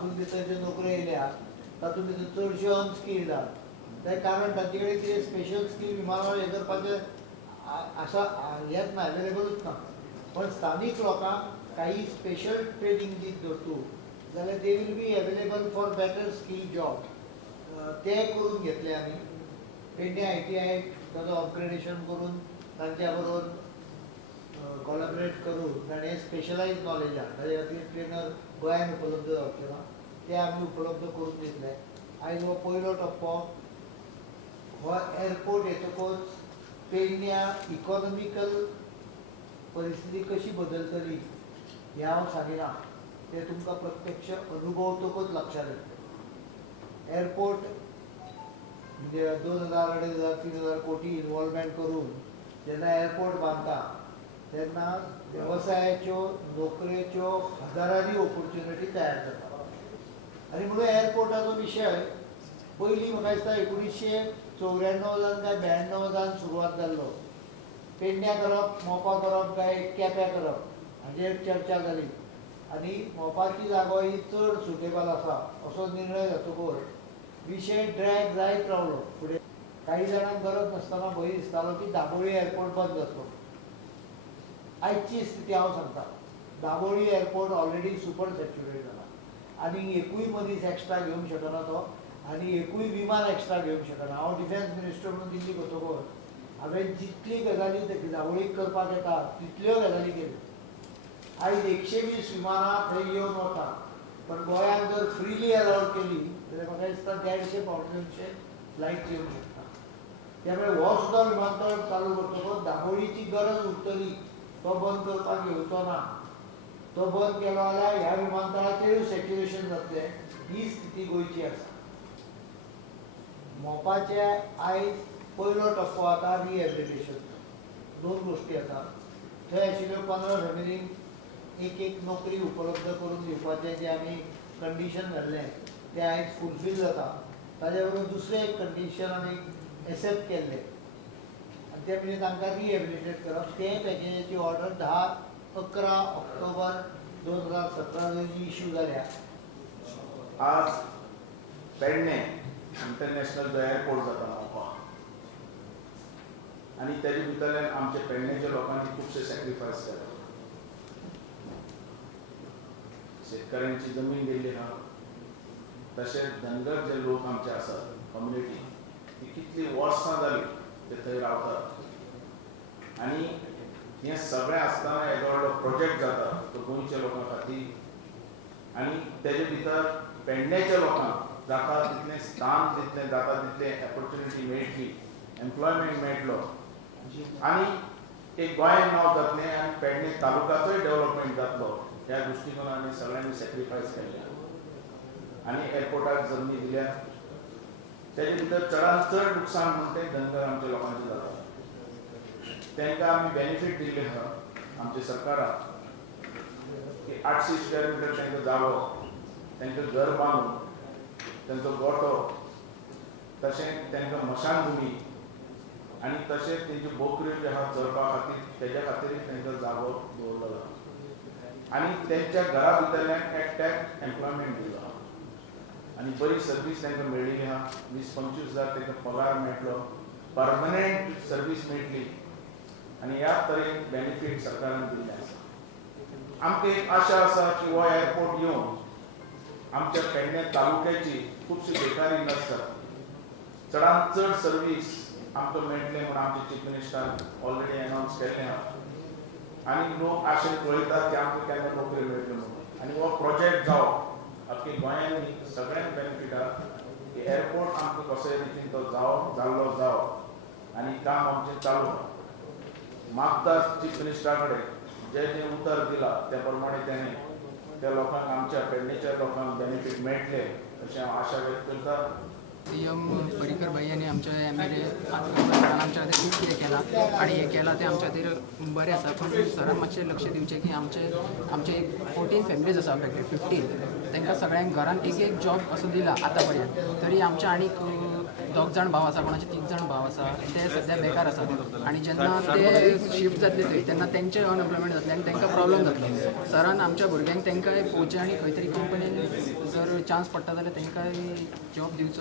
हातूंत भितर ज्यो नोकऱ्यो येयल्या तातूंत भितर चडश्यो अनस्किल्ड आहात. तें कारण तांचे कडेन कितें स्पेशल स्कील विमानावर हे करपाचें आसा हेंच ना, अवेलेबलूच ना. पण स्थानीक लोकांक काही स्पेशल ट्रेनिंग दीत जर तूं जाल्यार they will be available for better skill job. ते करून घेतले आमी. पेडणे ITI ताचो अपग्रेडेशन करून तांच्या बरोबर कोलॅबरेट करून ताणें स्पेशलायज नॉलेज आहा ताचे खातीर ट्रेनर गोंयांत उपलब्ध जावचे ना ते आमी उपलब्ध करून दितले. आयज हो पयलो टप्पो. हो एअरपोर्ट येतकच पेडण्या इकॉनॉमिकल परिस्थिती कशी बदलतली हें हांव सांगिना, तें तुमकां प्रत्यक्ष अनुभवतकच लक्षात येतलें. एअरपोर्ट म्हणजे 2000, 2500, 3000 कोटी इन्वॉल्वमेंट करून जेन्ना एअरपोर्ट बांदता तेन्ना वेवसायाच्यो नोकऱ्योच्यो हजारांनी ऑपॉर्च्युनिटी तयार जाता. आनी म्हणून एअरपोर्टाचो विशय पयलीं म्हाका दिसता 1994 काय 92 सुरवात जाल्लो. पेडण्या करप, मोपा करप काय केप्यां करप हाचेर चर्चा जाली. आनी मोपाची जागो ही चड सुटेबल आसा असो निर्णय जातकच विशय ड्रॅग जायत रावलो फुडें. काही जाणांक गरज नासतना भंय दिसतालो की दाबोळी एअरपोर्ट बंद जातलो. आयची स्थिती हांव सांगता, Dabolim airport already super saturate जाला आनी एकूय मनीस एक्स्ट्रा घेवंक शकना तो आनी एकूय विमान एक्स्ट्रा घेवंक शकना. हांव डिफेन्स मिनिस्टर म्हणून दिल्ली वतकच हांवें जितली गजाली दाबोळीक करपाक येता तितल्यो गजाली केल्यो. आयज 120 विमानां थंय येवन वता. पण गोंयांत जर फ्रिली अलाउड केली जाल्यार म्हाका दिसता 150-200 फ्लायट्स येवंक शकता. त्यामुळे हो सुद्दां विमानतळ चालू करतकच दाबोळीची गरज उरतली. तो बंद करपाक येवचो ना. तो बंद केलो जाल्यार ह्या विमानतळाचेरूय सॅच्युरेशन जातलें. ही स्थिती गोंयची आसा. मोपाचे आयज पयलो टप्पो आतां रिहॅबिलिटेशन. 2 गोश्टी आसा. थंय आशिल्ल्यो 15 फॅमिलींक एक नोकरी उपलब्ध करून दिवपाचें जें आमी कंडिशन घाल्लें तें आयज फुलफील जाता. ताजे बरोबर दुसरें एक कंडिशन आमी एक्सेप्ट केल्लें आनी तें म्हणजे तांकां रिहॅबिलिटेट करप. ते पॅकेजीची ऑर्डर 10-11 ऑक्टोबर 2017 रोजी इश्यू जाल्या. आज पेडणे इंटरनॅशनल जो एअरपोर्ट जाता मोपा आनी तेजे भितरल्यान आमचे पेडणेच्या लोकांनी खुबशे सॅक्रिफायस केले. शेतकऱ्यांची जमीन गेल्ली आहा. तशेंच धनगर जे लोक आमचे आसात कम्युनिटी ती कितली वर्सां जाली ते थंय रावतात आनी हें सगळें आसतना येदो व्हडलो प्रोजेक्ट जाता तो गोंयच्या लोकां खातीर आनी तेजे भितर पेडणेच्या लोकांक जाता तितलें स्थान जितलें जाता तितलें ऑपॉर्च्युनिटी मेळटली, एम्प्लॉयमेंट मेळटलो आनी एक गोंयांत नांव जातलें आनी पेडणे तालुक्याचोय डेव्हलपमेंट जातलो. ह्या दृश्टिकोनांनी सगळ्यांनी सॅक्रिफायस केल्या आनी एअरपोर्टाक जमनी दिल्या. तेजे भितर चडांत चड नुकसान म्हणटा तें धनगर आमच्या लोकांचें जाता. तांकां आमी बेनिफीट दिल्ले आहा आमच्या सरकाराक की 800 स्क्वेअर मिटर तांकां जागो, तांकां घर बांदून तांचो गोठो, तशेंच तांकां मशानभुमी आनी तशेंच तेंच्यो बोकऱ्यो ज्यो आहा चरपा खातीर तेज्या खातीर तांकां जागो दवरलेलो आहा आनी तेंच्या घरा भितरल्यान एकट्याक एम्प्लॉयमेंट दिलो आहा आनी बरी सर्वीस तांकां मेळ्ळिली आहा. 20-25 हजार तांकां पगार मेळटलो, परमनंट सर्वीस मेळटली आनी ह्या तरेन बेनिफीट सरकारान दिल्ले आसा. आमकां एक आशा आसा की हो एअरपोर्ट येवन आमच्या पेडणे तालुक्याची खुबशी बेकारी नसता. चडांत चड सर्वीस आमकां मेळटलें म्हूण आमचे चीफ मिनिस्टरान ऑलरेडी अनावन्स केल्लें आहा आनी लोक आशेन पळयतात की आमकां केन्ना नोकरी मेळटल्यो म्हणून. आनी हो प्रोजेक्ट जावप अख्खे गोंयांनी सगळ्यांक बेनिफीट आहा की एअरपोर्ट आमकां कसोय रितीन तो जाल्लो जावप आनी काम आमचें चालू आहा. मागता चीफ मिनिस्टरा कडेन जें उतर दिलां त्या प्रमाणे ताणें त्या लोकांक आमच्या पेडणेच्या लोकांक बेनिफीट मेळटले अशें हांव आशा व्यक्त करता. PM पर्रीकर भाई यांनी आमच्या MLA आमच्या खातीर खूब कितें केलां आनी हें केलां तें आमच्या खातीर बरें आसा. पूण सरान मातशें लक्ष दिवचें की आमचे 14 फॅमिलीज आसा अफेक्टेड, 15 तांकां सगळ्यांक घरान एक जॉब असो दिला आतां पर्यंत. तरी आमच्या आनीक दोग जाण भाव आसा कोणाचे 3 जाण भाव आसा ते सध्या बेकार आसात आणि जेन्ना ते शिफ्ट जातले थंय तेन्ना तेंचे अनएम्प्लॉयमेंट जातले आनी तांकां प्रॉब्लम जातलो. सरान आमच्या भुरग्यांक तांकांय पोवचें आनी खंय तरी कंपनीन जर चान्स पडटा जाल्यार तांकांय जॉब दिवचो.